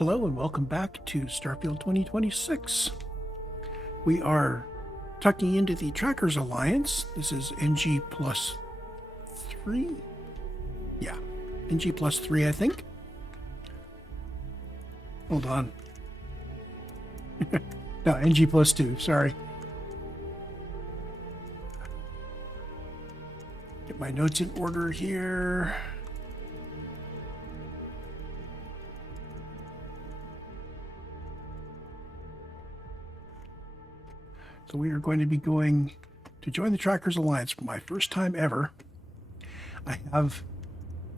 Hello and welcome back to Starfield 2026. We are tucking into the Trackers Alliance. This is NG+3? Yeah, NG+3, I think. Hold on. No, NG+2, sorry. Get my notes in order here. So we are going to be going to join the Trackers Alliance for my first time ever. I have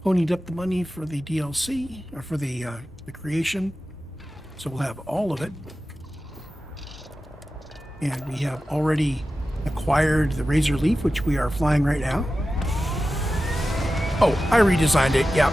ponied up the money for the DLC, or for the creation, so we'll have all of it. And we have already acquired the Razor Leaf, which we are flying right now. Oh, I redesigned it, yeah.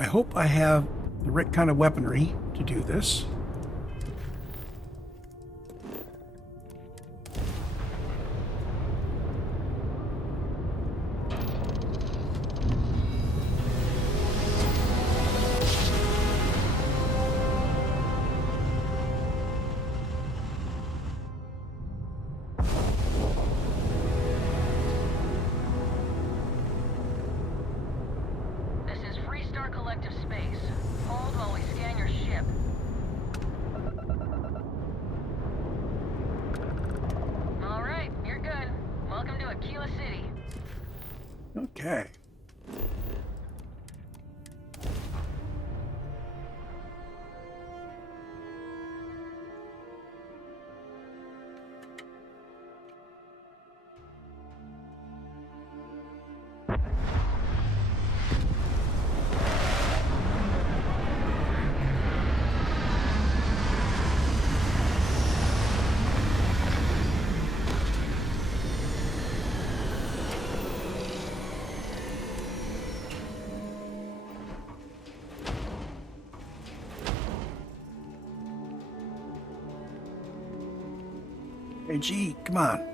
I hope I have the right kind of weaponry to do this. Okay. Hey, G, come on.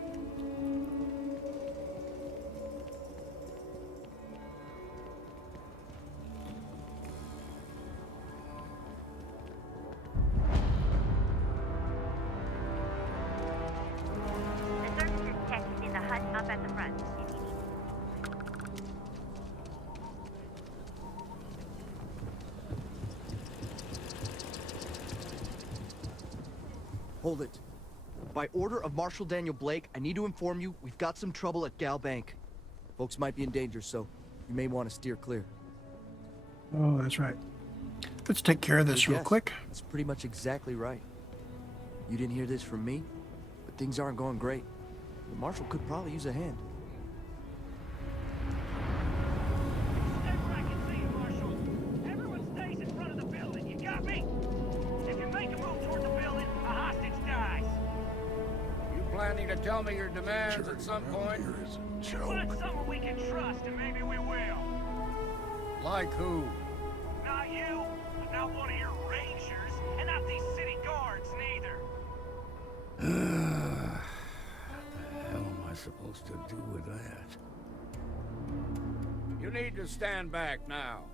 The services tech is in the hut up at the front. Hold it. By order of Marshal Daniel Blake, I need to inform you we've got some trouble at Gal Bank. Folks might be in danger, so you may want to steer clear. Oh, that's right. Let's take care of this real quick. That's pretty much exactly right. You didn't hear this from me, but things aren't going great. The Marshal could probably use a hand. Everyone stays in front of the building, you got me? If you make a move toward the building, a hostage dies. Planning to tell me your demands at some point? Find someone we can trust, and maybe we will. Like who? Not you, not one of your rangers, and not these city guards, neither. What the hell am I supposed to do with that? You need to stand back now.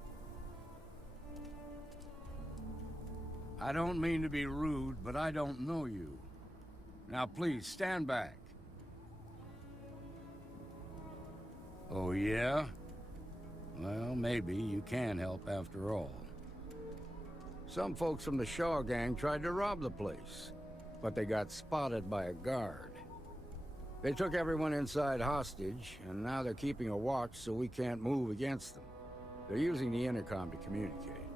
I don't mean to be rude, but I don't know you. Now please, stand back. Oh yeah? Well, maybe you can help after all. Some folks from the Shaw gang tried to rob the place, but they got spotted by a guard. They took everyone inside hostage, and now they're keeping a watch so we can't move against them. They're using the intercom to communicate.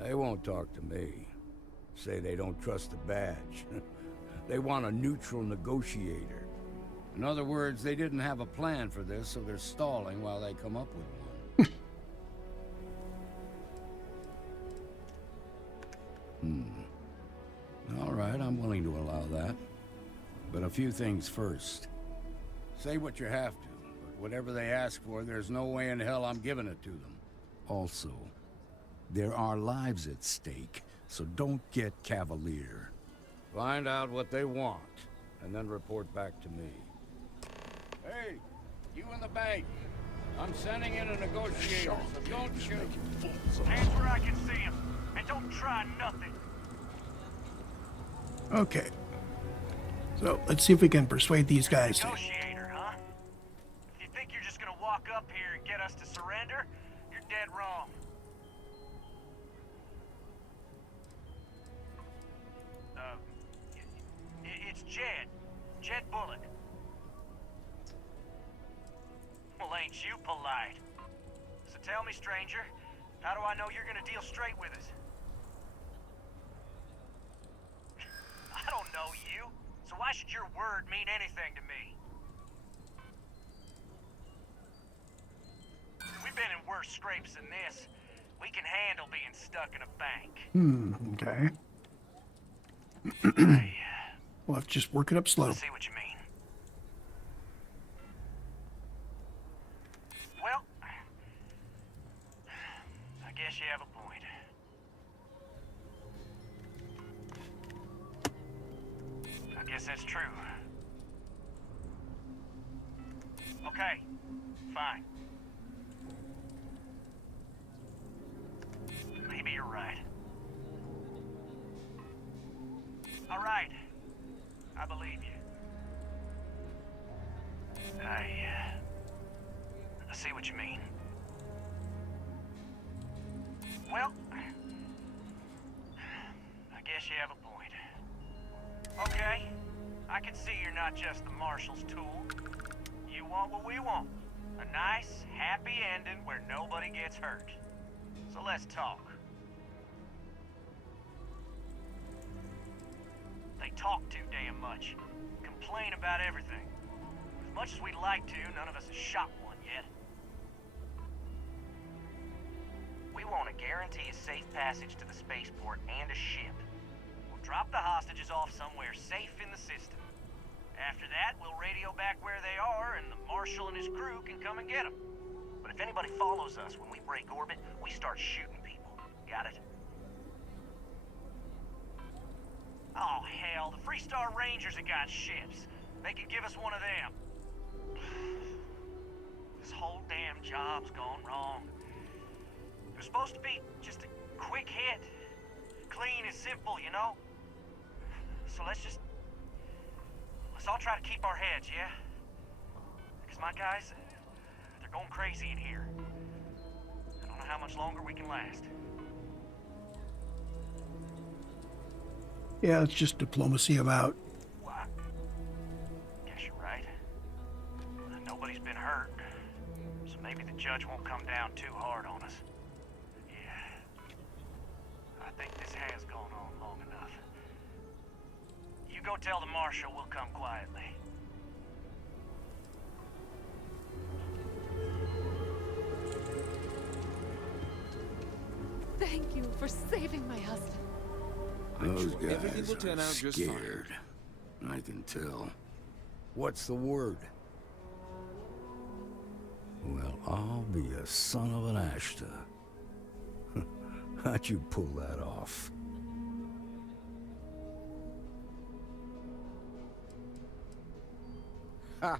They won't talk to me. Say they don't trust the badge. They want a neutral negotiator. In other words, they didn't have a plan for this, so they're stalling while they come up with one. All right, I'm willing to allow that. But a few things first. Say what you have to, but whatever they ask for, there's no way in hell I'm giving it to them. Also, There are lives at stake, so don't get cavalier. Find out what they want, and then report back to me. Hey, you in the bank. I'm sending in a negotiator, so don't shoot. Hands where I can see him. And don't try nothing. Okay. So let's see if we can persuade these guys to. Negotiator, huh? If you think you're just gonna walk up here and get us to surrender, you're dead wrong. It's Jed. Jed Bullock. Well, ain't you polite? So tell me, stranger, how do I know you're gonna deal straight with us? I don't know you, so why should your word mean anything to me? We've been in worse scrapes than this. We can handle being stuck in a bank. Okay. Hey, We'll have to just work it up slow. I see what you mean. Well, I guess you have a point. I guess that's true. Okay, fine. Maybe you're right. All right. I believe you. I see what you mean. Well, I guess you have a point. Okay, I can see you're not just the Marshal's tool. You want what we want. A nice, happy ending where nobody gets hurt. So let's talk. They talk too damn much. Complain about everything. As much as we'd like to, none of us has shot one yet. We want to guarantee a safe passage to the spaceport and a ship. We'll drop the hostages off somewhere safe in the system. After that, we'll radio back where they are, and the Marshal and his crew can come and get them. But if anybody follows us when we break orbit, we start shooting people. Got it? Oh, hell, the Freestar Rangers have got ships. They could give us one of them. This whole damn job's gone wrong. It was supposed to be just a quick hit. Clean and simple, you know? So let's all try to keep our heads, yeah? Because my guys, they're going crazy in here. I don't know how much longer we can last. Yeah, it's just diplomacy about. What? Guess you're right. Nobody's been hurt, so maybe the judge won't come down too hard on us. Yeah. I think this has gone on long enough. You go tell the Marshal we'll come quietly. Thank you for saving my husband. Those sure everything guys will turn are out just fine. scared. I can tell. What's the word? Well, I'll be a son of an Ashta. How'd you pull that off? Ha!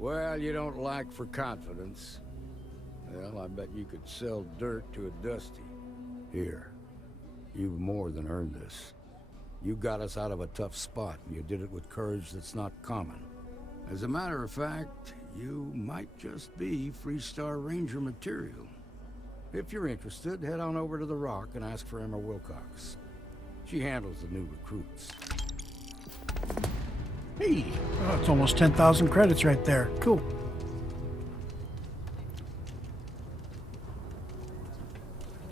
Well, you don't lack for confidence. Well, I bet you could sell dirt to a Dusty. Here. You've more than earned this. You got us out of a tough spot, and you did it with courage that's not common. As a matter of fact, you might just be Freestar Ranger material. If you're interested, head on over to the Rock and ask for Emma Wilcox. She handles the new recruits. Hey, oh, it's almost 10,000 credits right there. Cool.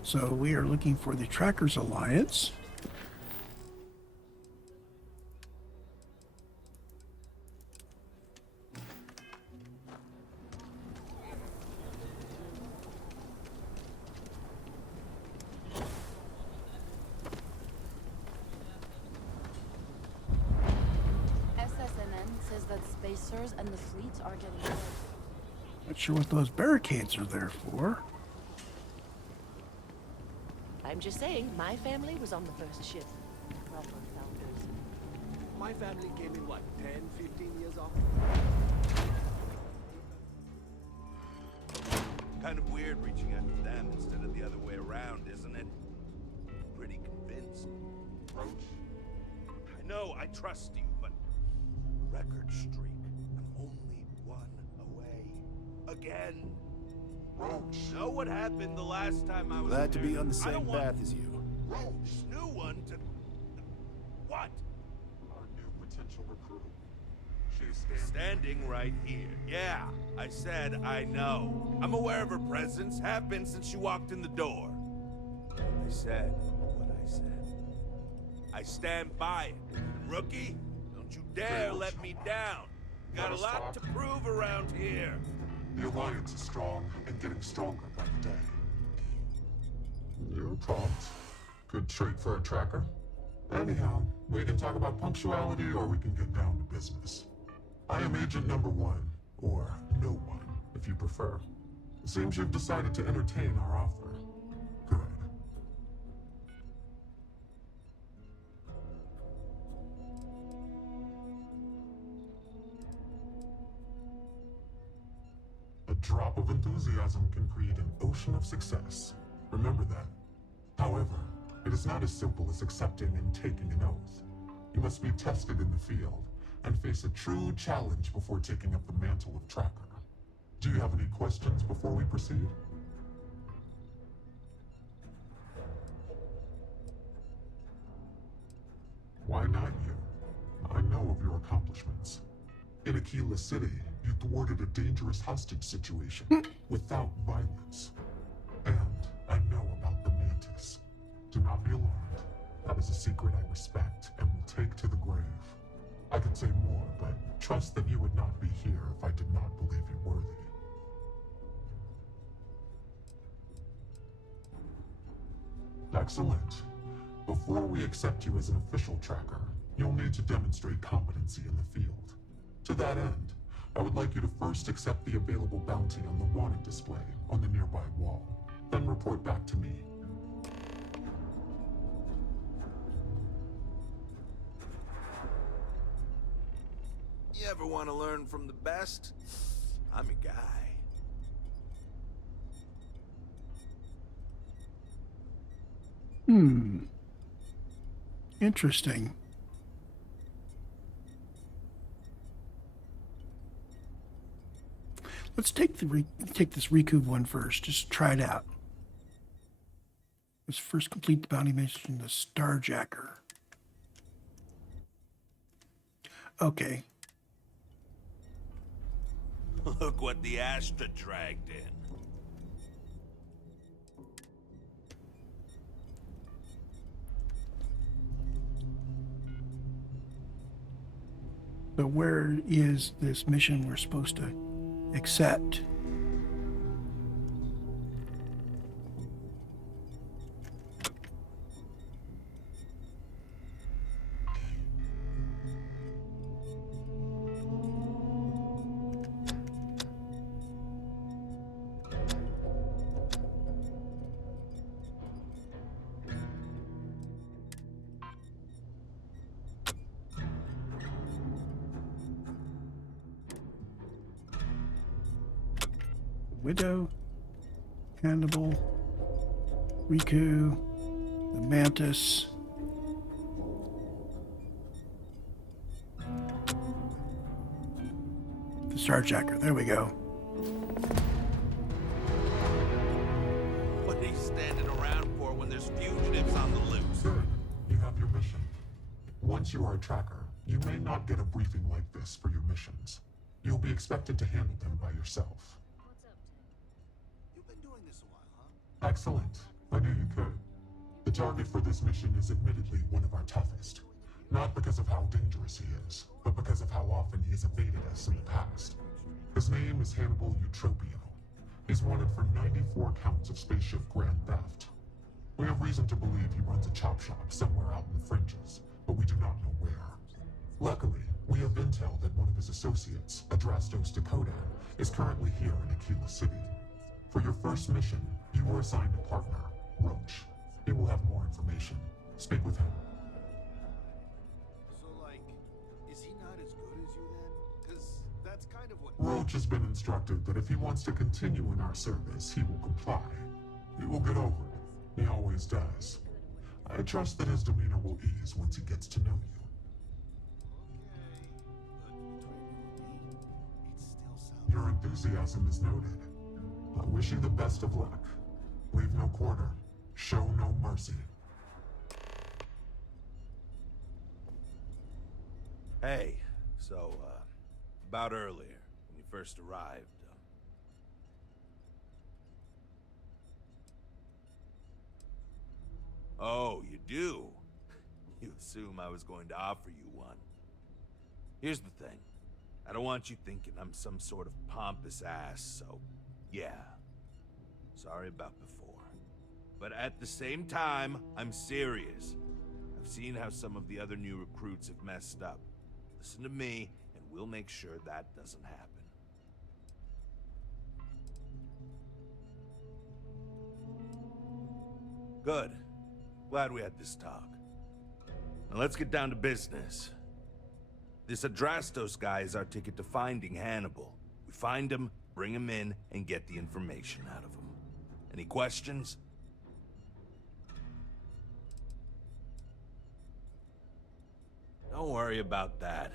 So we are looking for the Trackers Alliance. SSNN says that spacers and the fleet are getting hurt. Not sure what those barricades are there for. I'm just saying, my family was on the first ship. Proper founders. My family came in, what, 10, 15 years off? Kind of weird reaching out to them instead of the other way around, isn't it? Pretty convinced. Roach. I know, I trust you, but... record streak. I'm only one away. Again. Roach. Know what happened the last time I was Glad to there? be on the I don't same want path as you. Roach. New one to... What? Our new potential recruit. She's Standing right here. Yeah, I said I know. I'm aware of her presence, have been since she walked in the door. I said what I said. I stand by it. And rookie, don't you dare let me down. Got a lot to prove around here. The Alliance is strong and getting stronger by the day. You're prompt. Good trait for a tracker. Anyhow, we can talk about punctuality or we can get down to business. I am Agent Number 1, or No One, if you prefer. It seems you've decided to entertain our offer. Good. A drop of enthusiasm can create an ocean of success. Remember that. However, it is not as simple as accepting and taking an oath. You must be tested in the field and face a true challenge before taking up the mantle of tracker. Do you have any questions before we proceed? Why not you? I know of your accomplishments. In Aquila City, you thwarted a dangerous hostage situation without violence. And I know about the Mantis. Do not be alarmed. That is a secret I respect and will take to the grave. I could say more, but trust that you would not be here if I did not believe you worthy. Excellent. Before we accept you as an official tracker, you'll need to demonstrate competency in the field. To that end, I would like you to first accept the available bounty on the wanted display on the nearby wall, then report back to me. You ever want to learn from the best? I'm your guy. Interesting. Let's take this Riku one first. Just try it out. Let's first complete the bounty mission, the Starjacker. Okay. Look what the Astra dragged in. So where is this mission we're supposed to accept? Widow, Hannibal, Riku, the Mantis. The Starjacker, there we go. What are you standing around for when there's fugitives on the loose? Good. You have your mission. Once you are a tracker, you may not get a briefing like this for your missions. You'll be expected to handle them by yourself. You've been doing this a while, huh? Excellent. I knew you could. The target for this mission is admittedly one of our toughest. Not because of how dangerous he is, but because of how often he has evaded us in the past. His name is Hannibal Eutropio. He's wanted for 94 counts of spaceship grand theft. We have reason to believe he runs a chop shop somewhere out in the fringes, but we do not know where. Luckily, we have intel that one of his associates, Adrastos Dakota, is currently here in Aquila City. For your first mission, you were assigned a partner, Roach. He will been instructed that if he wants to continue in our service, he will comply. He will get over it. He always does. I trust that his demeanor will ease once he gets to know you. Your enthusiasm is noted. I wish you the best of luck. Leave no quarter. Show no mercy. Hey, so, about earlier, when you first arrived, Oh, you do? You assume I was going to offer you one. Here's the thing. I don't want you thinking I'm some sort of pompous ass, so, yeah. Sorry about before. But at the same time, I'm serious. I've seen how some of the other new recruits have messed up. Listen to me, and we'll make sure that doesn't happen. Good. Glad we had this talk. Now let's get down to business. This Adrastos guy is our ticket to finding Hannibal. We find him, bring him in, and get the information out of him. Any questions? Don't worry about that.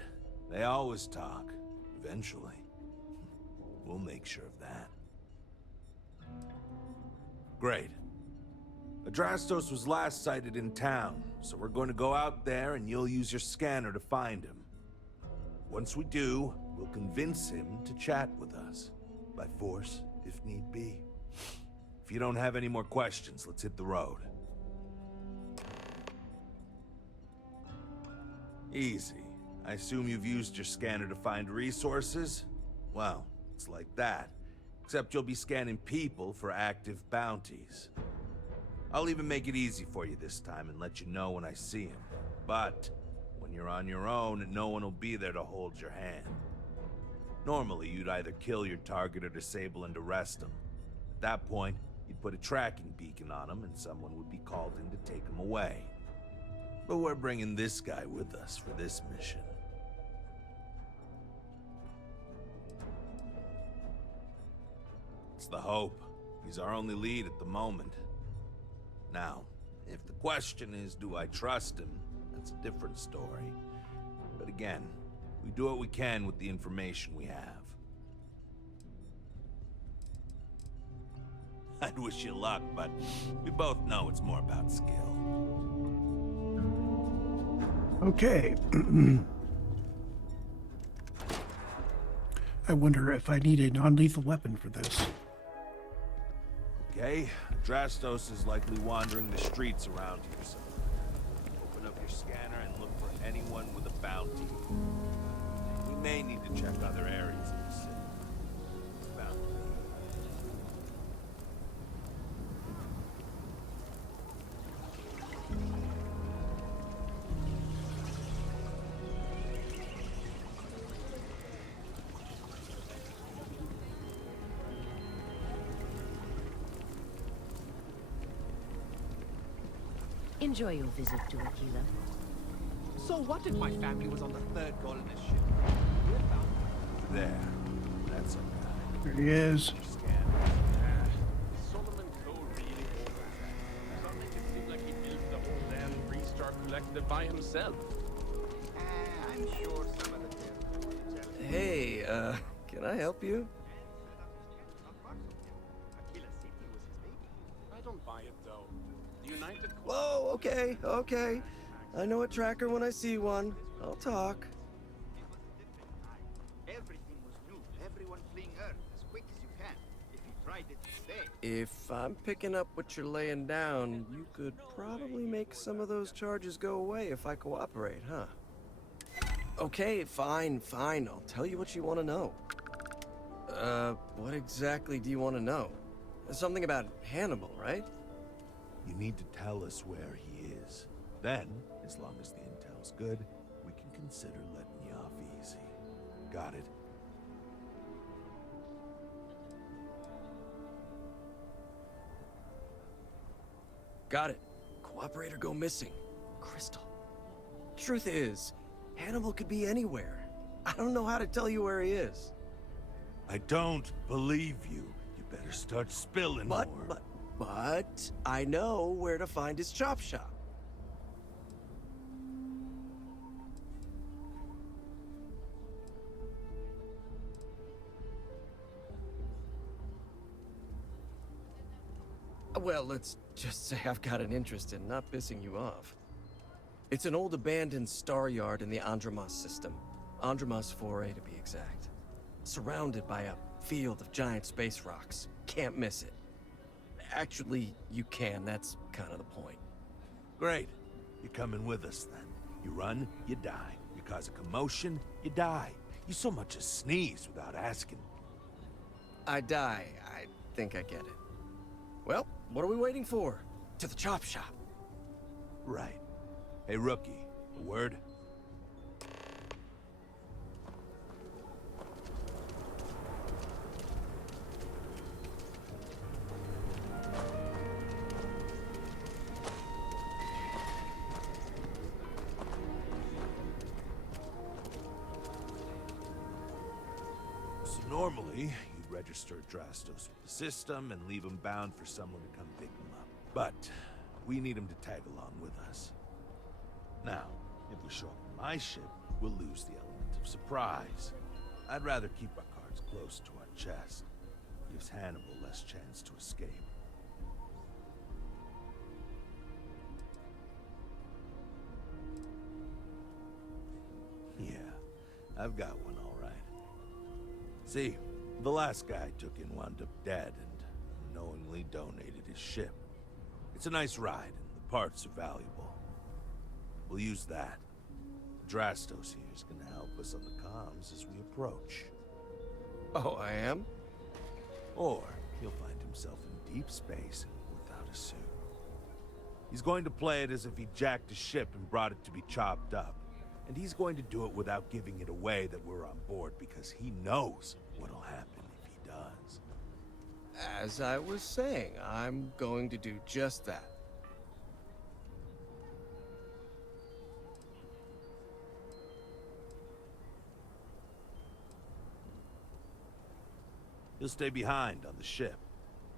They always talk. Eventually. We'll make sure of that. Great. Adrastos was last sighted in town, so we're going to go out there and you'll use your scanner to find him. Once we do, we'll convince him to chat with us. By force, if need be. If you don't have any more questions, let's hit the road. Easy. I assume you've used your scanner to find resources? Well, it's like that. Except you'll be scanning people for active bounties. I'll even make it easy for you this time and let you know when I see him. But when you're on your own, no one will be there to hold your hand. Normally, you'd either kill your target or disable and arrest him. At that point, you'd put a tracking beacon on him and someone would be called in to take him away. But we're bringing this guy with us for this mission. It's the hope. He's our only lead at the moment. Now, if the question is, do I trust him? That's a different story. But again, we do what we can with the information we have. I'd wish you luck, but we both know it's more about skill. Okay. I wonder if I need a non-lethal weapon for this. Okay, Adrastos is likely wandering the streets around here somewhere. Open up your scanner and look for anyone with a bounty. We may need to check other areas of the city. Bounty. Enjoy your visit to Aquila. So what if my family was on the third colonist ship? There. That's a guy. There he is. Solomon Cole really ordered that. Some make it seem like he built the whole damn Freestar Collective by himself. I'm sure some of the Hey, can I help you? I don't buy it though. The United Whoa, okay. I know a tracker when I see one. I'll talk. Everything was new. Everyone fleeing Earth as quick as you can. If you tried it today. If I'm picking up what you're laying down, you could probably make some of those charges go away if I cooperate, huh? Okay, fine. I'll tell you what you want to know. What exactly do you want to know? Something about Hannibal, right? You need to tell us where he is. Then, as long as the intel's good, we can consider letting you off easy. Got it? Got it. Cooperate or go missing. Crystal. Truth is, Hannibal could be anywhere. I don't know how to tell you where he is. I don't believe you. You better start spilling more. But I know where to find his chop shop. Well, let's just say I've got an interest in not pissing you off. It's an old abandoned star yard in the Andromos system. Andromos 4A to be exact. Surrounded by a field of giant space rocks. Can't miss it. Actually, you can. That's kind of the point. Great. You're coming with us then. You run, you die. You cause a commotion, you die. You so much as sneeze without asking. I die. I think I get it. Well, what are we waiting for? To the chop shop. Right. Hey, rookie, a word? So normally, you'd register Drastos with the system and leave him bound for someone to come pick him up. But we need him to tag along with us. Now, if we show up in my ship, we'll lose the element of surprise. I'd rather keep our cards close to our chest. Gives Hannibal less chance to escape. Yeah, I've got one all right. See, the last guy I took in wound up dead and knowingly donated his ship. It's a nice ride, and the parts are valuable. We'll use that. Drastos here is gonna help us on the comms as we approach. Oh, I am? Or he'll find himself in deep space without a suit. He's going to play it as if he jacked a ship and brought it to be chopped up. And he's going to do it without giving it away that we're on board because he knows what'll happen if he does. As I was saying, I'm going to do just that. He'll stay behind on the ship.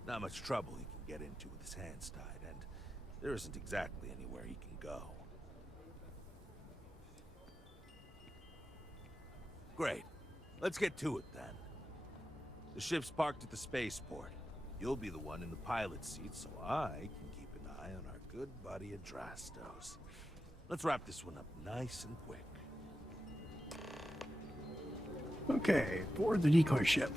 Not much trouble he can get into with his hands tied, and there isn't exactly anywhere he can go. Great. Let's get to it then. The ship's parked at the spaceport. You'll be the one in the pilot's seat, so I can keep an eye on our good buddy Adrastos. Let's wrap this one up nice and quick. Okay, board the decoy ship.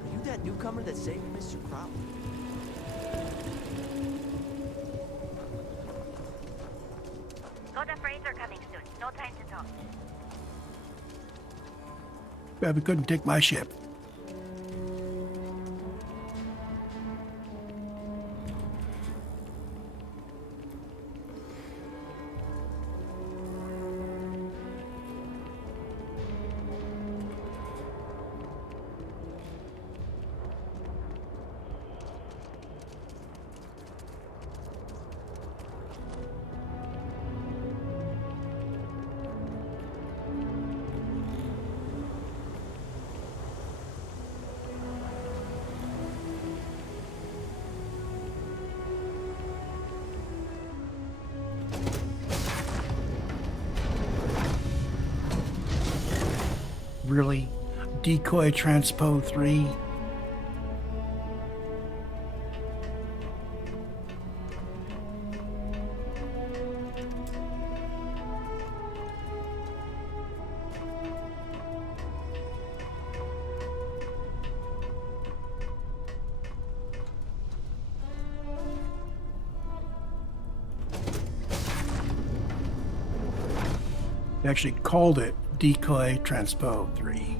Are you that newcomer that saved Mr. Crop? Got a freighter coming soon. No time to talk. But we couldn't take my ship. Really? Decoy Transpo 3? They actually called it Decoy Transpo 3.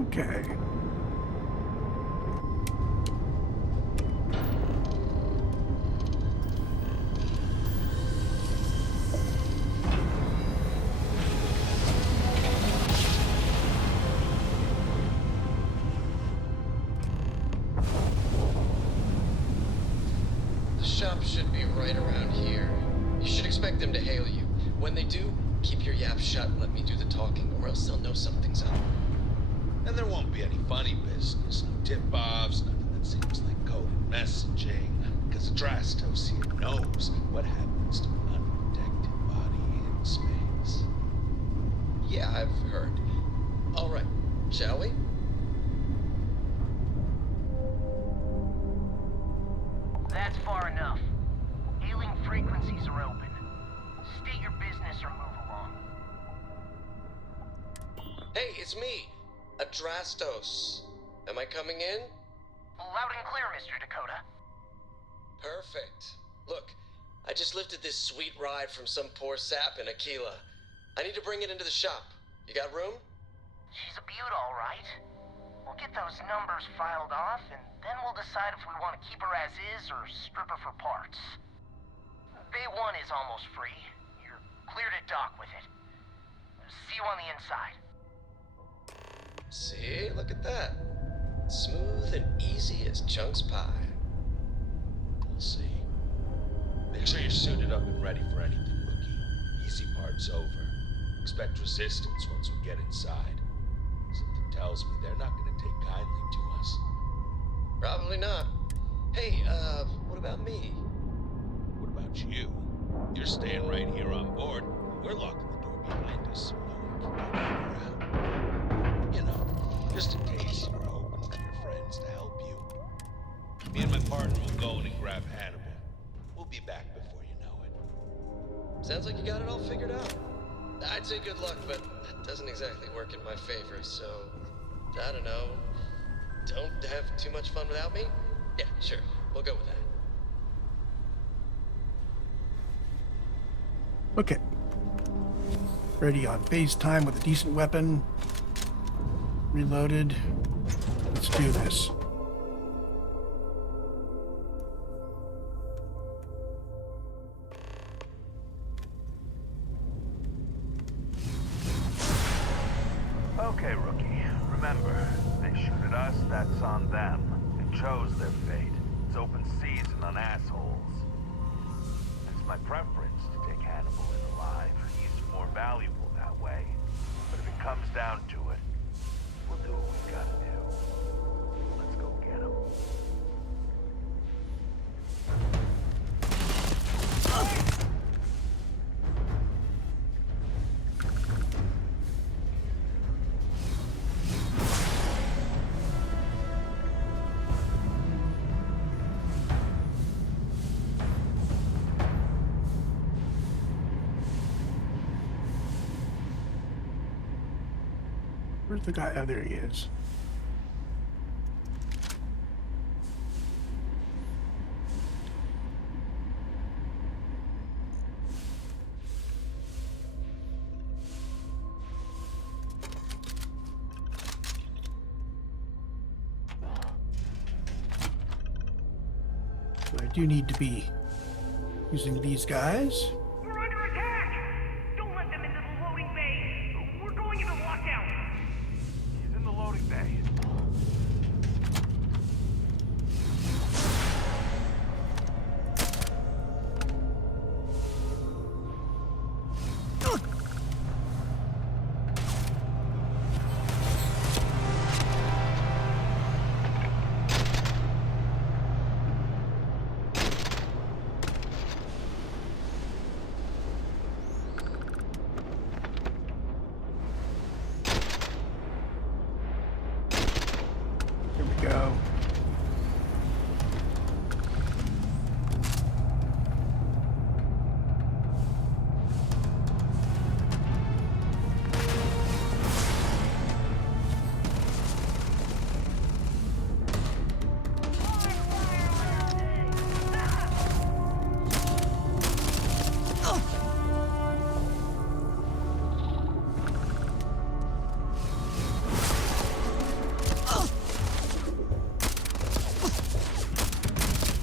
Okay. The shop should be right around here. You should expect them to hail you. When they do, keep your yap shut and let me do the talking, or else they'll know something's up. And there won't be any funny business, no tip-offs, nothing that seems like coded messaging, because Drastos here knows what happens to an unprotected body in space. Yeah, I've heard. All right, shall we? That's far enough. Hailing frequencies are open. State your business or move along. Hey, it's me, Adrastos. Am I coming in? Loud and clear, Mr. Dakota. Perfect. Look, I just lifted this sweet ride from some poor sap in Aquila. I need to bring it into the shop. You got room? She's a beaut, all right. We'll get those numbers filed off, and then we'll decide if we want to keep her as is or strip her for parts. Bay 1 is almost free. You're clear to dock with it. See you on the inside. See, look at that. Smooth and easy as Chunk's pie. We'll see. Make sure you're suited up and ready for anything, rookie. Easy part's over. Expect resistance once we get inside. Something tells me they're not gonna take kindly to us. Probably not. Hey, what about me? What about you? You're staying right here on board. We're locking the door behind us so no one can get in or out. You know, just in case you were hoping for your friends to help you. Me and my partner will go in and grab Hannibal. We'll be back before you know it. Sounds like you got it all figured out. I'd say good luck, but that doesn't exactly work in my favor, so... I don't know. Don't have too much fun without me? Yeah, sure. We'll go with that. Okay. Ready on phase time with a decent weapon. Reloaded. Let's do this. Okay, rookie. Remember, they shoot at us, that's on them. They chose their fate. It's open season on assholes. It's my preference to take Hannibal in alive. He's more valuable that way. But if it comes down to it, we'll do what we gotta do. Let's go get him. Where's the guy? Oh, there he is. So I do need to be using these guys. We're under attack! Don't let them into the loading bay! We're going into lockdown! He's in the loading bay.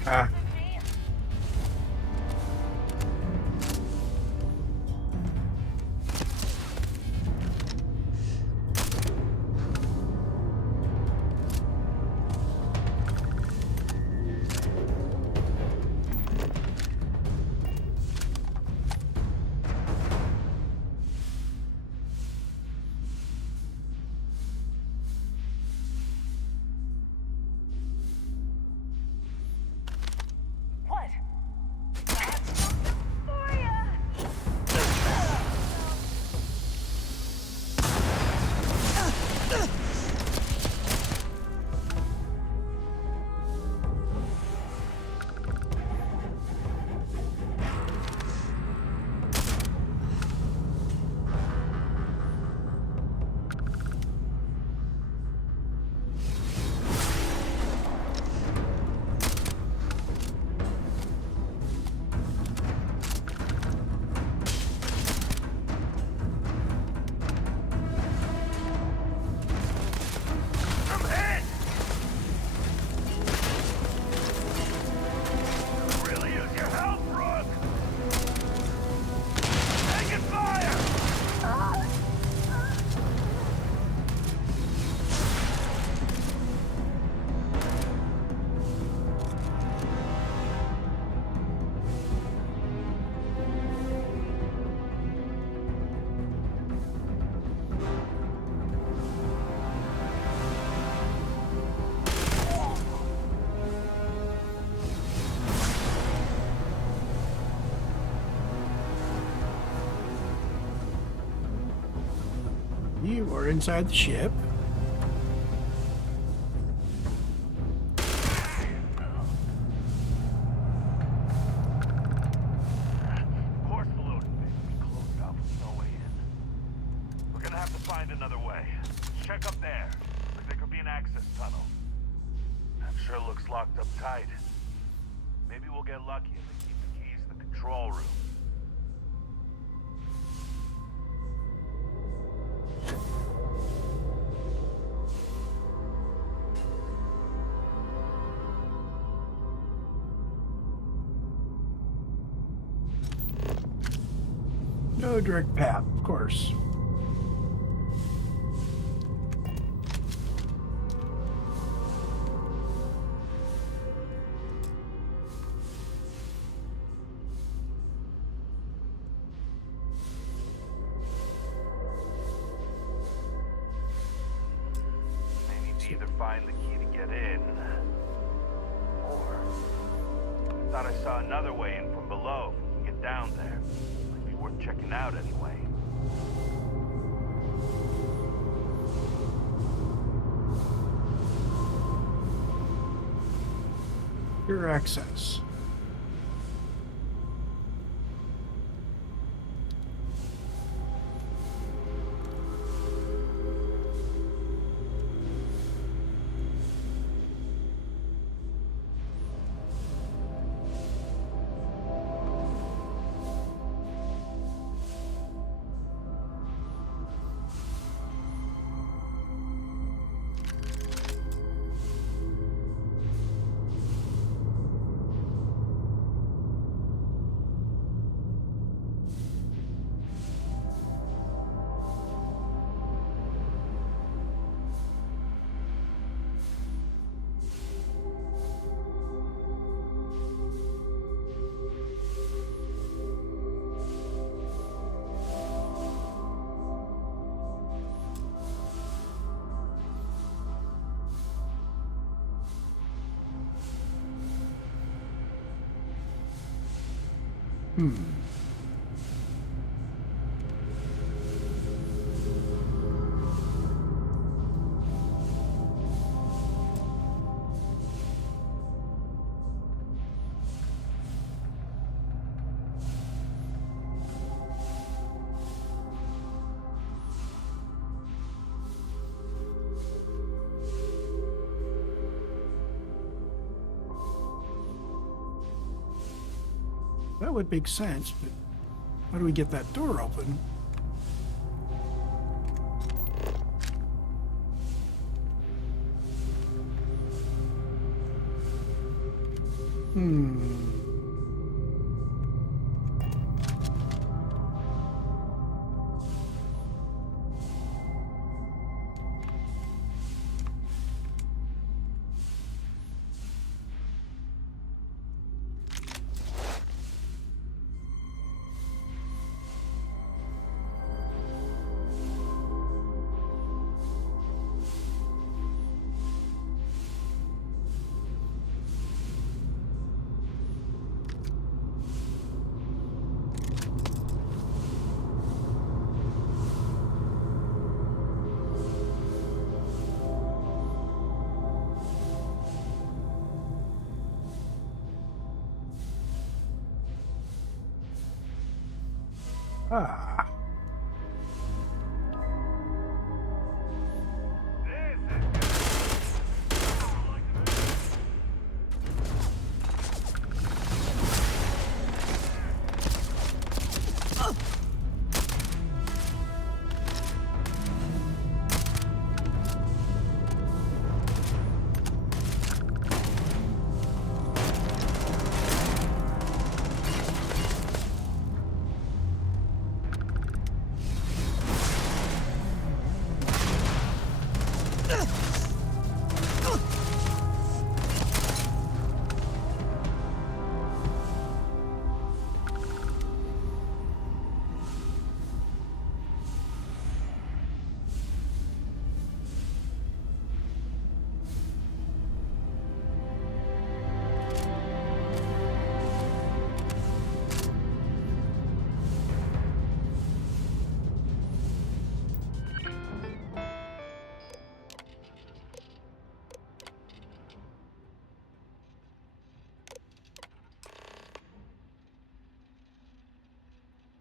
Ah. What? For ya! I'm hit! Really use your help, Rook! Taking fire! You are inside the ship. Course balloon. We closed off with no way in. We're gonna have to find another way. Check up there. Like there could be an access tunnel. That sure looks locked up tight. Maybe we'll get lucky and they keep the keys to the control room. No direct path, of course. They need to either find the key to get in, or I thought I saw another way in from below. If we can get down there, might be worth checking out anyway. Your access. That would make sense, but how do we get that door open? Ah.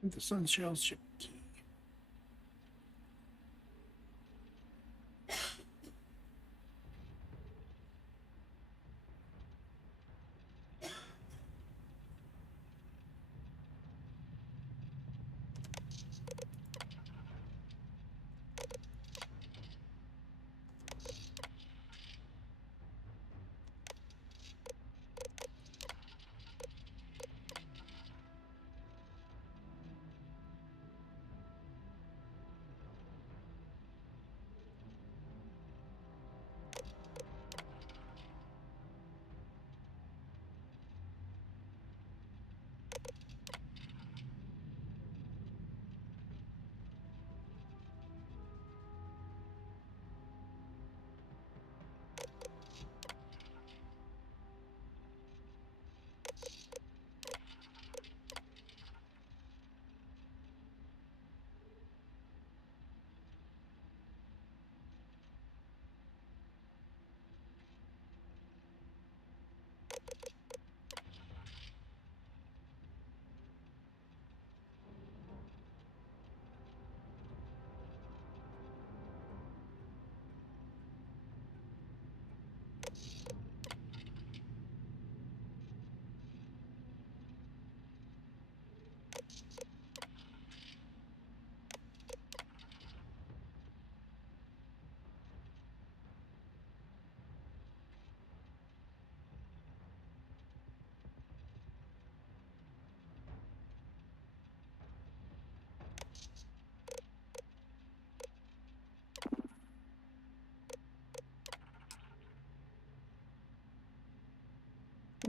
The Sunshell ship key.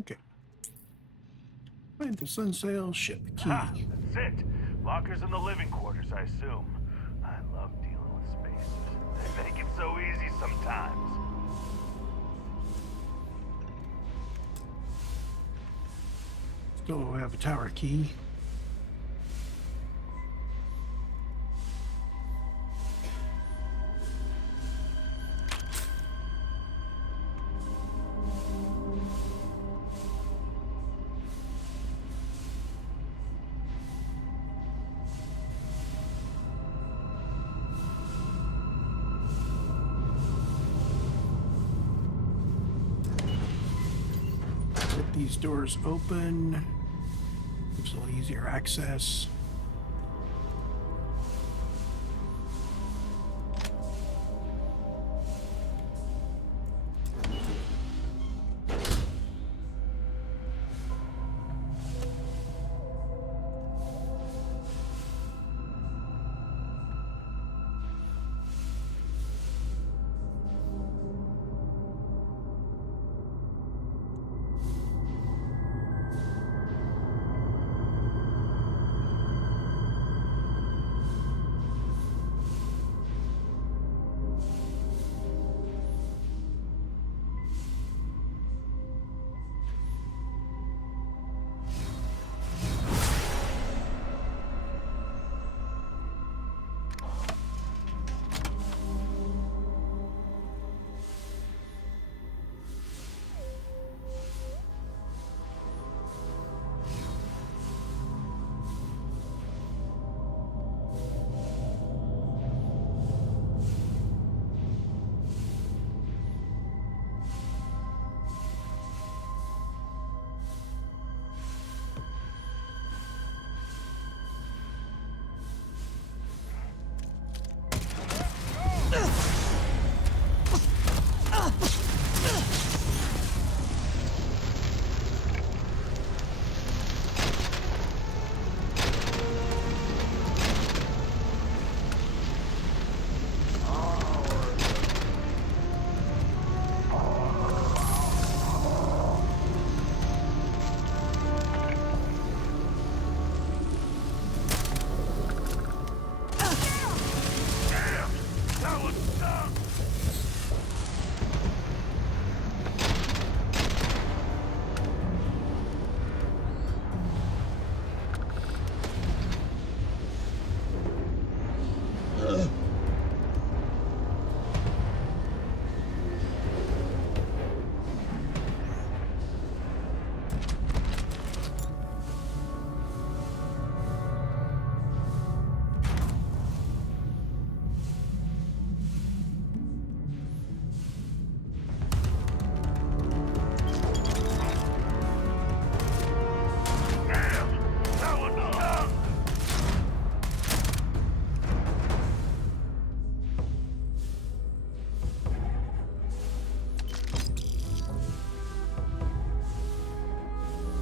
Okay. Find the Sunsail ship key. Ha! That's it. Lockers in the living quarters, I assume. I love dealing with spacers. They make it so easy sometimes. Still have a tower key. Get these doors open. Gives a little easier access.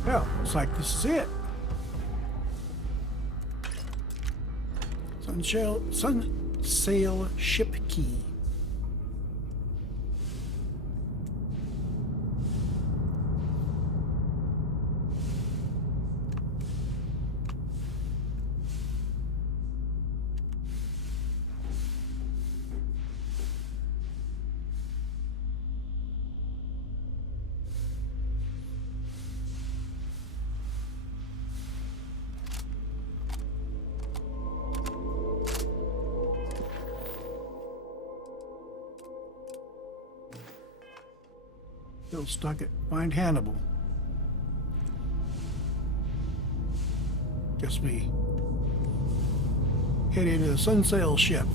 Well, looks like this is it. Sun sail ship key. Still stuck at Find Hannibal. Guess we head into the sun sail ship.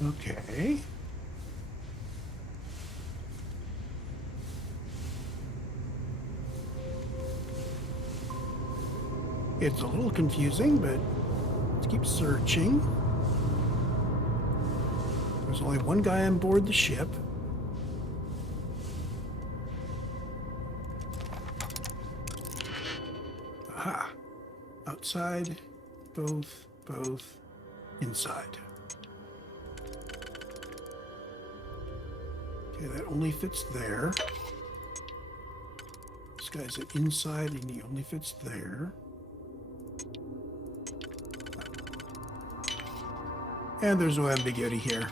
Okay. It's a little confusing, but let's keep searching. There's only one guy on board the ship. Aha. Outside, both, inside. Okay, that only fits there. This guy's an inside and he only fits there. And there's no ambiguity here.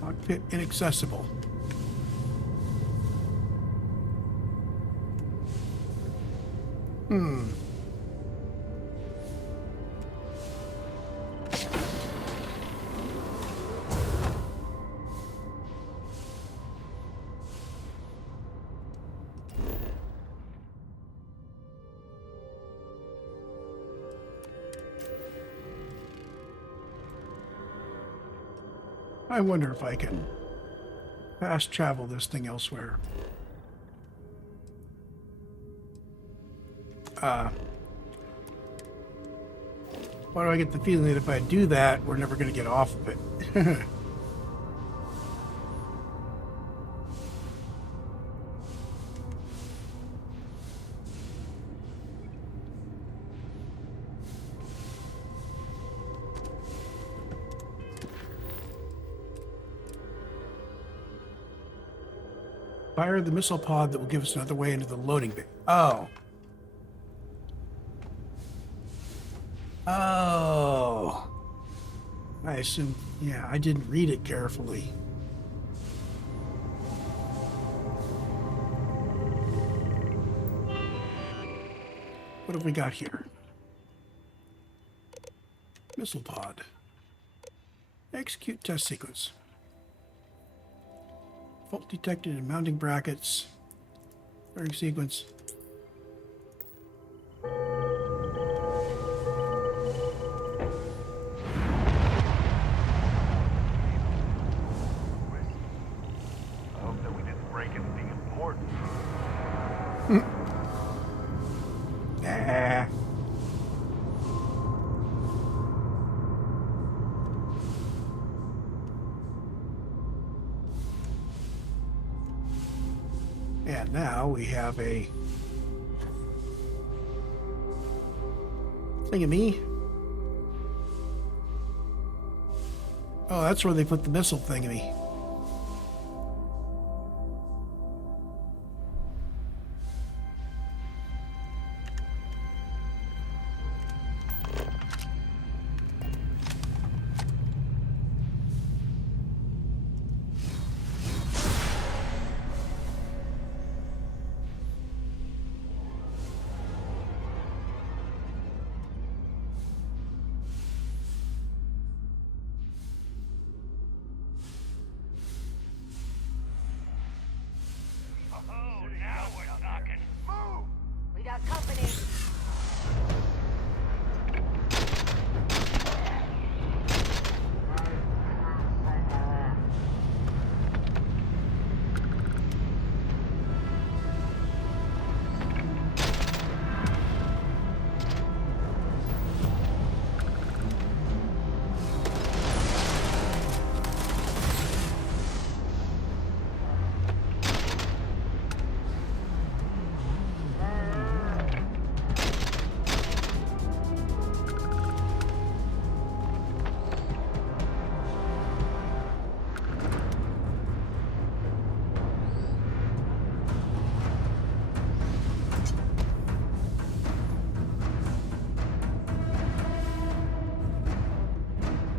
Cockpit inaccessible. I wonder if I can fast travel this thing elsewhere. Why do I get the feeling that if I do that, we're never going to get off of it? Fire the missile pod that will give us another way into the loading bay. Oh. Oh. I assume, yeah, I didn't read it carefully. What have we got here? Missile pod. Execute test sequence. Fault detected in mounting brackets. Firing sequence. I hope that we didn't break anything important. Nah. And now we have a thingamy. Oh, that's where they put the missile thingamy. Oh, now we're talking. Move! We got company.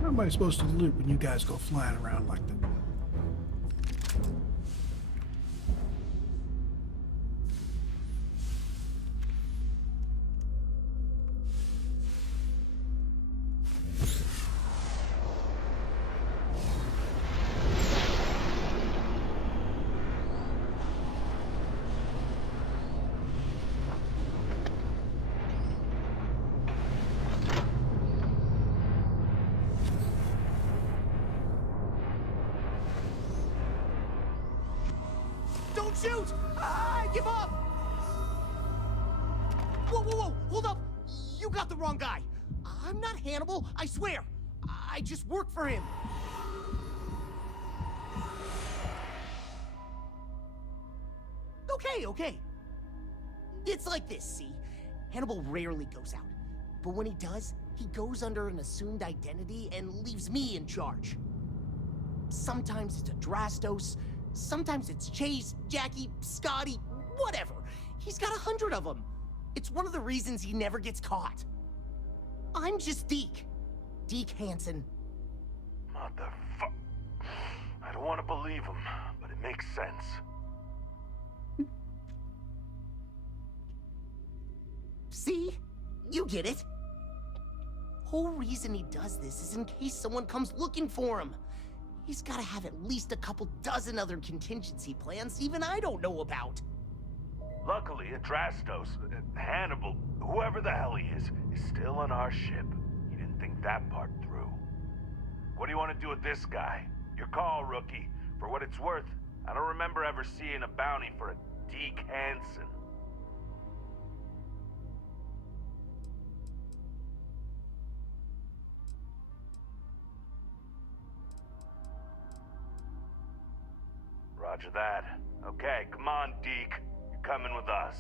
How am I supposed to loot when you guys go flying around like that? Don't shoot! I give up! Whoa, whoa! Hold up! You got the wrong guy. I'm not Hannibal, I swear. I just work for him. Okay. It's like this, see? Hannibal rarely goes out. But when he does, he goes under an assumed identity and leaves me in charge. Sometimes it's a Drastos, sometimes it's Chase, Jackie, Scotty, whatever. He's got 100 of them. It's one of the reasons he never gets caught. I'm just Deke. Deke Hansen. Motherfuck. I don't want to believe him, but it makes sense. See? You get it. Whole reason he does this is in case someone comes looking for him. He's gotta have at least a couple dozen other contingency plans even I don't know about. Luckily, Adrastos, Hannibal, whoever the hell he is still on our ship. He didn't think that part through. What do you want to do with this guy? Your call, rookie. For what it's worth, I don't remember ever seeing a bounty for a Deke Hansen. Roger that. Okay, come on, Deke. You're coming with us.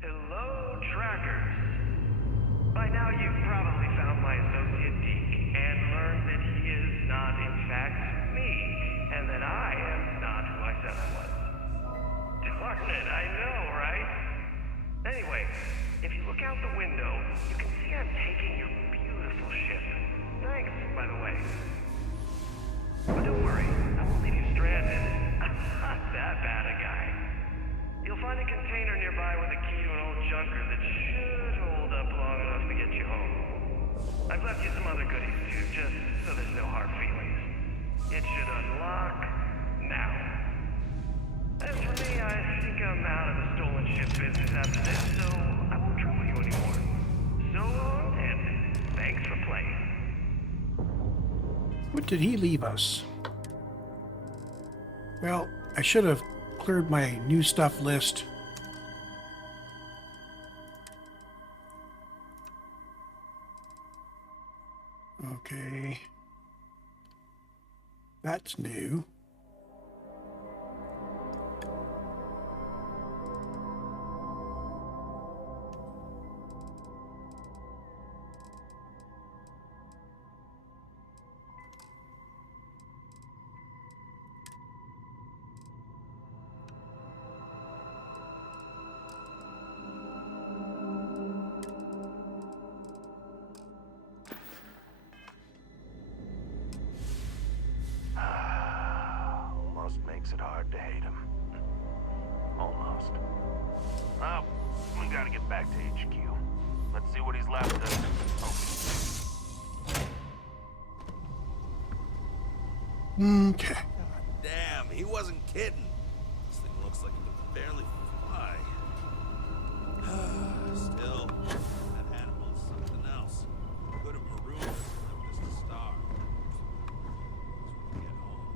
Hello, trackers. By now you've probably found my associate Deke and learned that he is not in fact me, and that I am not who I said I was. Darn it, I know, right? Anyway, if you look out the window, you can see I'm taking your beautiful ship. Thanks, by the way. But don't worry, I won't leave you stranded. I'm not that bad a guy. You'll find a container nearby with a key to an old junker that should hold up long enough to get you home. I've left you some other goodies too, just so there's no hard feelings. It should unlock now. As for me, I think I'm out of the stolen ship business after this, so I won't trouble you anymore. So long, and thanks for playing. What did he leave us? Well, I should have cleared my new stuff list. Okay. That's new. Almost makes it hard to hate him. Almost. Well, we gotta get back to HQ. Let's see what he's left of. Okay. Damn, he wasn't kidding. This thing looks like it can barely fly. Still, that Hannibal is something else. Could have marooned us and left us to starve. Once we get home.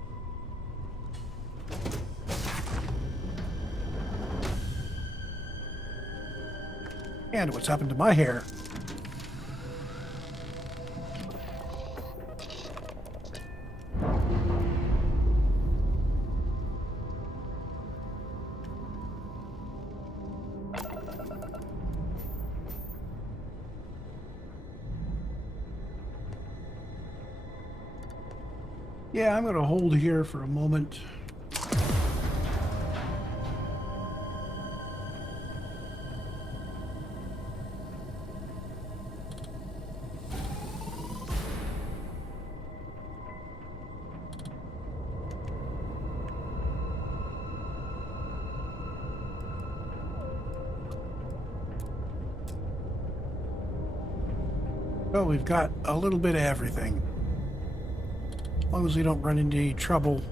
And what's happened to my hair? Yeah, I'm going to hold here for a moment. Well, we've got a little bit of everything. As long as we don't run into any trouble.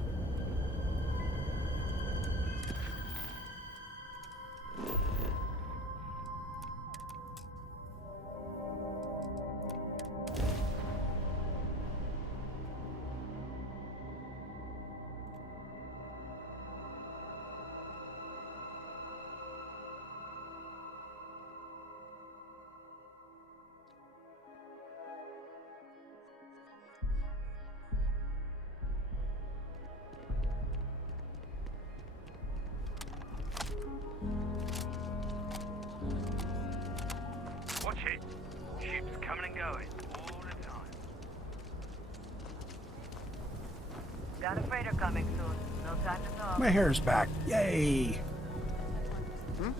going, all the time. Got a freighter coming soon. No time to talk. My hair's back. Yay! I've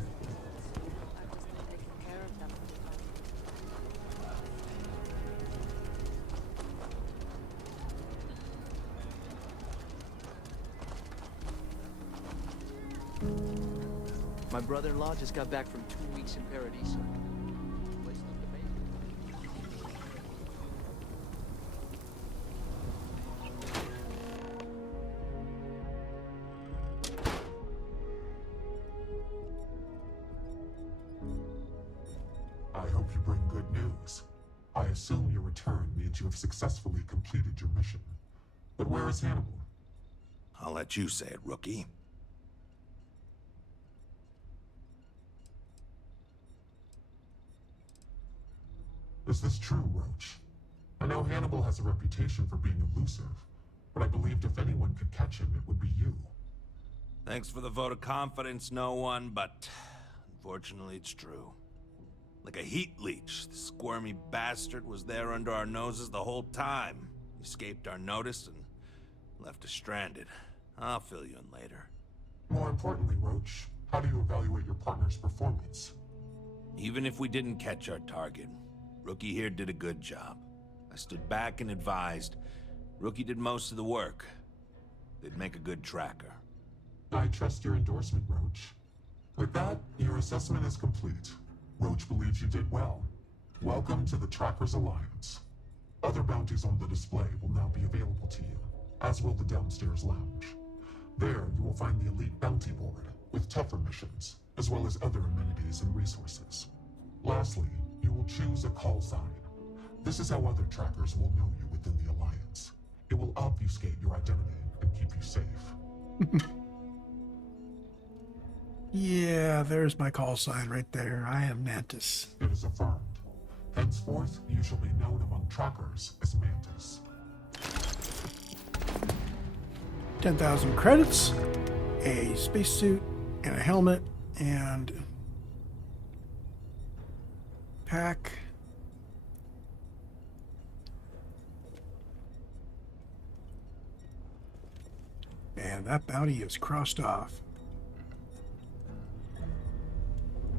just been taking care of them. My brother-in-law just got back from 2 weeks in Paradiso. Place looked amazing. I hope you bring good news. I assume your return means you have successfully completed your mission. But where is Hannibal? I'll let you say it, rookie. Is this true, Roach? I know Hannibal has a reputation for being elusive, but I believed if anyone could catch him, it would be you. Thanks for the vote of confidence, no one, but unfortunately it's true. Like a heat leech, the squirmy bastard was there under our noses the whole time. He escaped our notice and left us stranded. I'll fill you in later. More importantly, Roach, how do you evaluate your partner's performance? Even if we didn't catch our target, Rookie here did a good job. I stood back and advised. Rookie did most of the work. They'd make a good tracker. I trust your endorsement, Roach. With that, your assessment is complete. Roach believes you did well. Welcome to the Trackers Alliance. Other bounties on the display will now be available to you, as will the downstairs lounge. There, you will find the elite bounty board, with tougher missions, as well as other amenities and resources. Lastly, you will choose a call sign. This is how other trackers will know you within the Alliance. It will obfuscate your identity and keep you safe. Yeah, there's my call sign right there. I am Mantis. It is affirmed. Henceforth, you shall be known among trackers as Mantis. 10,000 credits, a spacesuit, and a helmet, and pack. And that bounty is crossed off.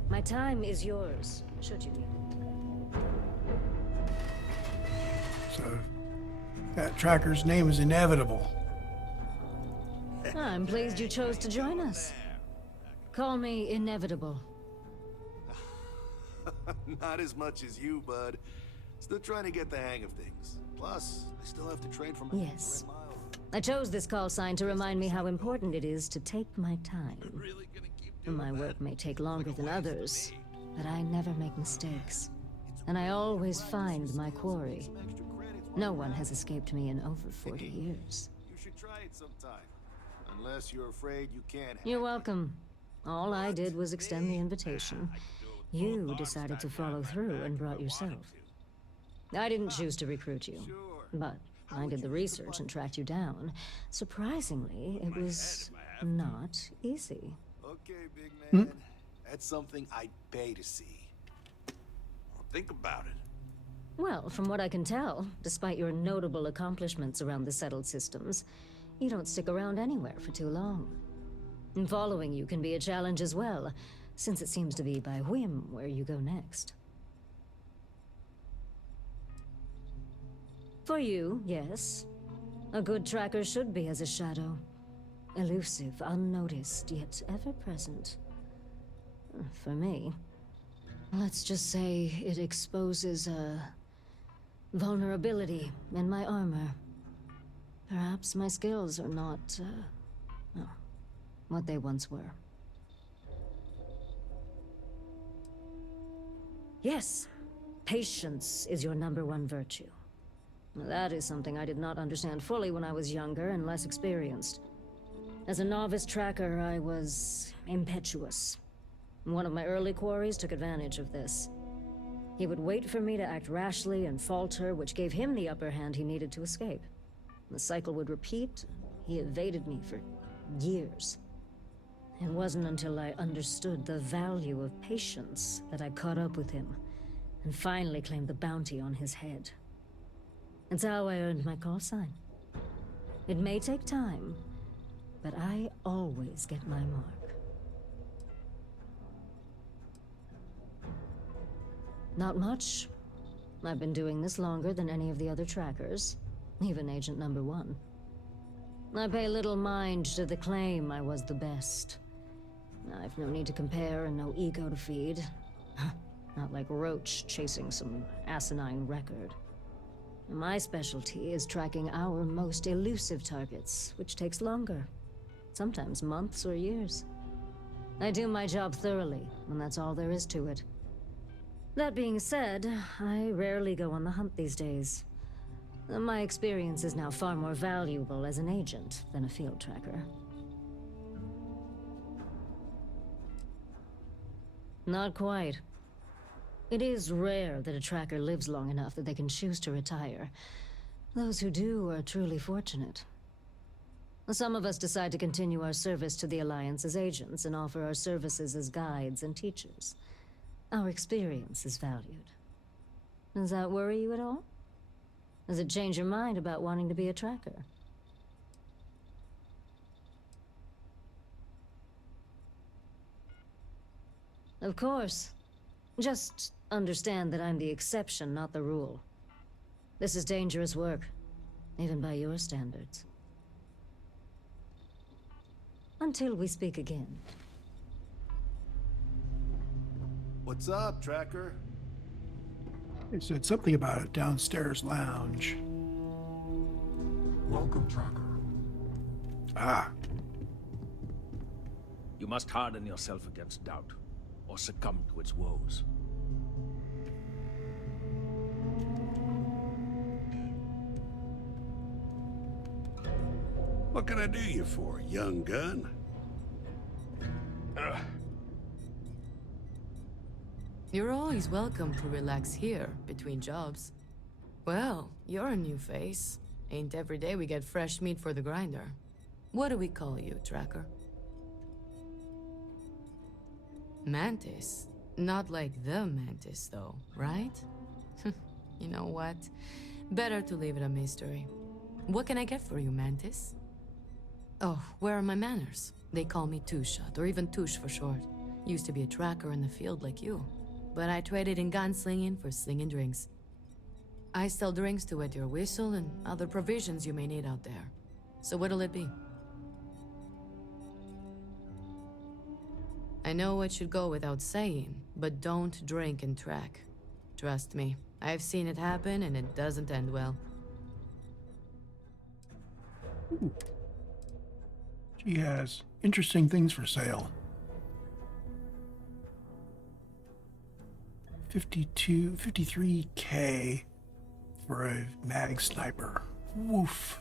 My time is yours, should you need it. So that tracker's name is Inevitable. I'm pleased you chose to join us. Call me Inevitable. Not as much as you, bud. Still trying to get the hang of things. Plus, I still have to trade for my Yes. I chose this call sign to remind me how important it is to take my time. My work may take longer than others, but I never make mistakes. And I always find my quarry. No one has escaped me in over 40 years. You should try it sometime. Unless you're afraid you can't. You're welcome. All I did was extend the invitation. You decided to follow through and brought yourself. I didn't choose to recruit you, but I did the research and tracked you down. Surprisingly, it was not easy. Okay, big man. That's something I'd pay to see. Well, think about it. Well, from what I can tell, despite your notable accomplishments around the settled systems, you don't stick around anywhere for too long. And following you can be a challenge as well, since it seems to be by whim where you go next. For you, yes. A good tracker should be as a shadow. Elusive, unnoticed, yet ever present. For me, let's just say it exposes a vulnerability in my armor. Perhaps my skills are not, well, what they once were. Yes, patience is your #1 virtue. That is something I did not understand fully when I was younger and less experienced. As a novice tracker, I was impetuous. One of my early quarries took advantage of this. He would wait for me to act rashly and falter, which gave him the upper hand he needed to escape. The cycle would repeat. He evaded me for years. It wasn't until I understood the value of patience that I caught up with him. and finally claimed the bounty on his head. It's how I earned my call sign. It may take time, but I always get my mark. Not much. I've been doing this longer than any of the other trackers, even Agent Number 1. I pay little mind to the claim I was the best. I've no need to compare and no ego to feed. Not like Roach chasing some asinine record. My specialty is tracking our most elusive targets, which takes longer. Sometimes months or years. I do my job thoroughly, and that's all there is to it. That being said, I rarely go on the hunt these days. My experience is now far more valuable as an agent than a field tracker. Not quite. It is rare that a tracker lives long enough that they can choose to retire. Those who do are truly fortunate. Some of us decide to continue our service to the Alliance as agents and offer our services as guides and teachers. Our experience is valued. Does that worry you at all? Does it change your mind about wanting to be a tracker? Of course. Just understand that I'm the exception, not the rule. This is dangerous work, even by your standards. Until we speak again. What's up, Tracker? It said something about a downstairs lounge. Welcome, Tracker. Ah. You must harden yourself against doubt, or succumb to its woes. What can I do you for, young gun? You're always welcome to relax here, between jobs. Well, you're a new face. Ain't every day we get fresh meat for the grinder. What do we call you, Tracker? Mantis? Not like the Mantis, though, right? You know what? Better to leave it a mystery. What can I get for you, Mantis? Oh, where are my manners? They call me Two-Shot, or even Touche for short. Used to be a tracker in the field like you. But I traded in gunslinging for slinging drinks. I sell drinks to wet your whistle and other provisions you may need out there. So what'll it be? I know it should go without saying, but don't drink and track. Trust me, I've seen it happen and it doesn't end well. Ooh. She has interesting things for sale. 53K for a mag sniper. Woof.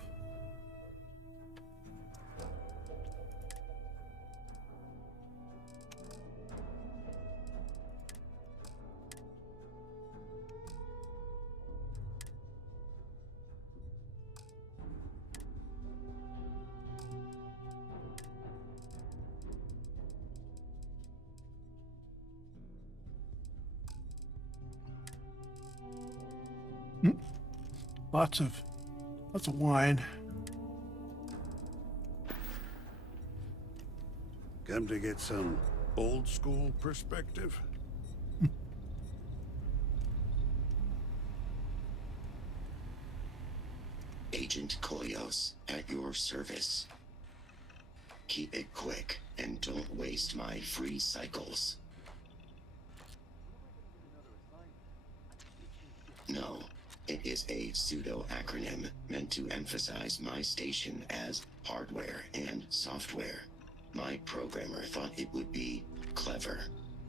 Lots of wine. Come to get some old school perspective? Agent Koyos, at your service. Keep it quick, and don't waste my free cycles. No, it is a pseudo-acronym meant to emphasize my station as hardware and software. My programmer thought it would be clever,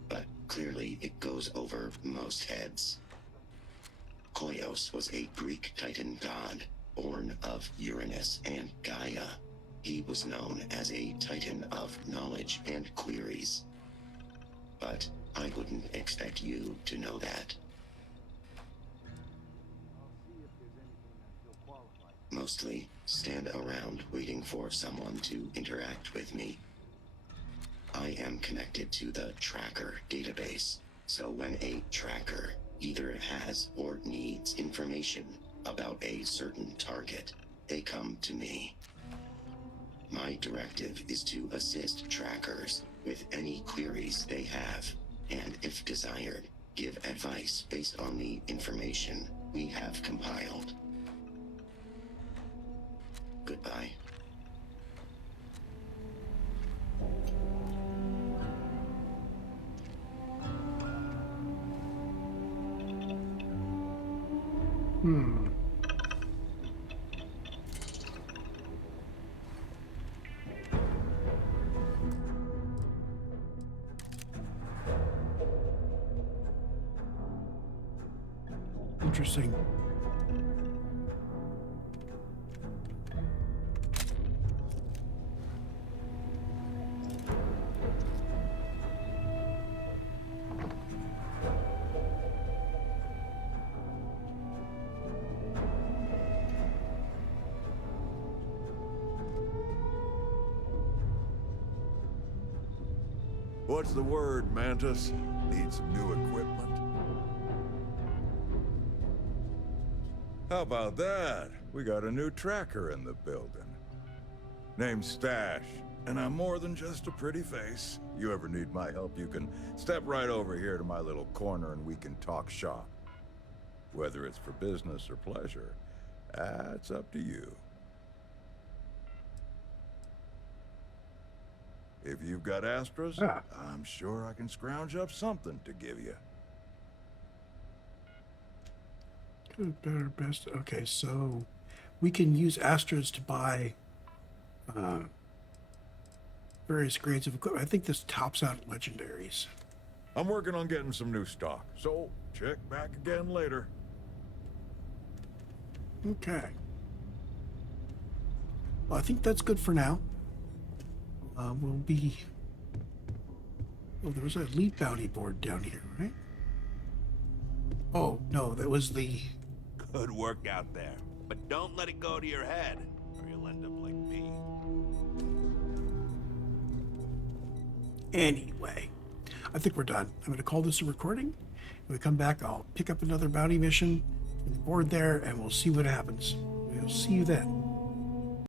but clearly it goes over most heads. Koyos was a Greek Titan god, born of Uranus and Gaia. He was known as a Titan of knowledge and queries. But I wouldn't expect you to know that. Mostly stand around waiting for someone to interact with me. I am connected to the tracker database, so when a tracker either has or needs information about a certain target, they come to me. My directive is to assist trackers with any queries they have, and if desired, give advice based on the information we have compiled. Goodbye. Interesting. What's the word, Mantis? Need some new equipment? How about that? We got a new tracker in the building. Name's Stash, and I'm more than just a pretty face. You ever need my help, you can step right over here to my little corner and we can talk shop. Whether it's for business or pleasure, that's up to you. If you've got Astras, I'm sure I can scrounge up something to give you. Good, better, best. Okay, so we can use Astras to buy various grades of equipment. I think this tops out legendaries. I'm working on getting some new stock, so check back again later. Okay. Well, I think that's good for now. We'll be... Oh, there was a elite bounty board down here, right? Oh, no, that was the... Good work out there. But don't let it go to your head, or you'll end up like me. Anyway, I think we're done. I'm going to call this a recording. When we come back, I'll pick up another bounty mission from the board there, and we'll see what happens. We'll see you then.